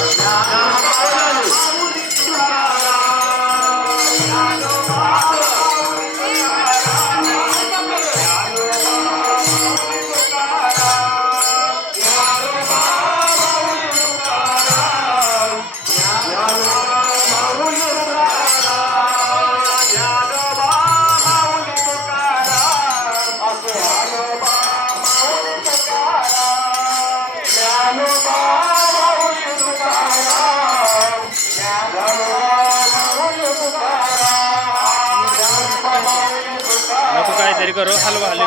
Ram দেরি করো ভালো ভালো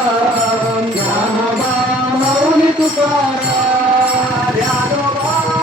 Ram Ram Ram Ram